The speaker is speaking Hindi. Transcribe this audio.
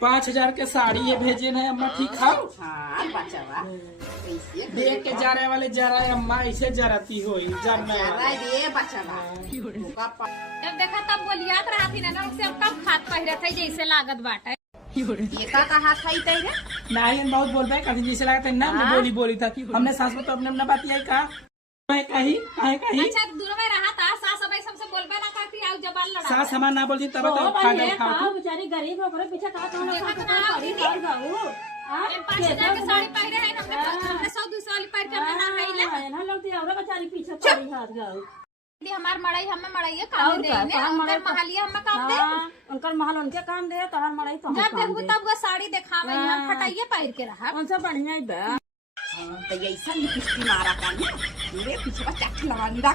5,000 के साड़ी ये भेजे है अम्मा, ठीक है? हाँ बचवा कैसे देख के जा रहे वाले जा रहा है अम्मा, ऐसे जराती हो जानना रे बचवा जब देखा तब बोलियात रहा थी ना उसे कब खात पहिरे थे जैसे लागत बाटे। ये का कहा था तेरे नारियन बहुत बोल रहा है, कभी जैसे लगा था ना बोली था। हमने सास में तो अपने बात यही कहा कही। अच्छा दूर में रहा था सास अब सबसे बोलबे ना करती आओ जबान लड़ा सास हमारा ना बोलती तब तो बेचारी गरीब होकर पीछे कहा कौन देखा तो ना साड़ी कर गाऊ 5,000 के साड़ी पहिरे है हमने 100-200 वाली पहिर के हमने ना खइले ना लगती और बेचारी पीछे पड़ी हाथ गाऊ हमार मड़ई हमें मड़ई काम दे ने उनकर महलिया हमें काम दे उनकर महल उनके काम दे तोहर मड़ई तो जब देखबू तब वो साड़ी दिखावे हम फटाइए पहिर के रहा उनसे बढ़िया ही बा तो ऐसा लिपस्टिक मारा करना मेरे पीछे चट लगा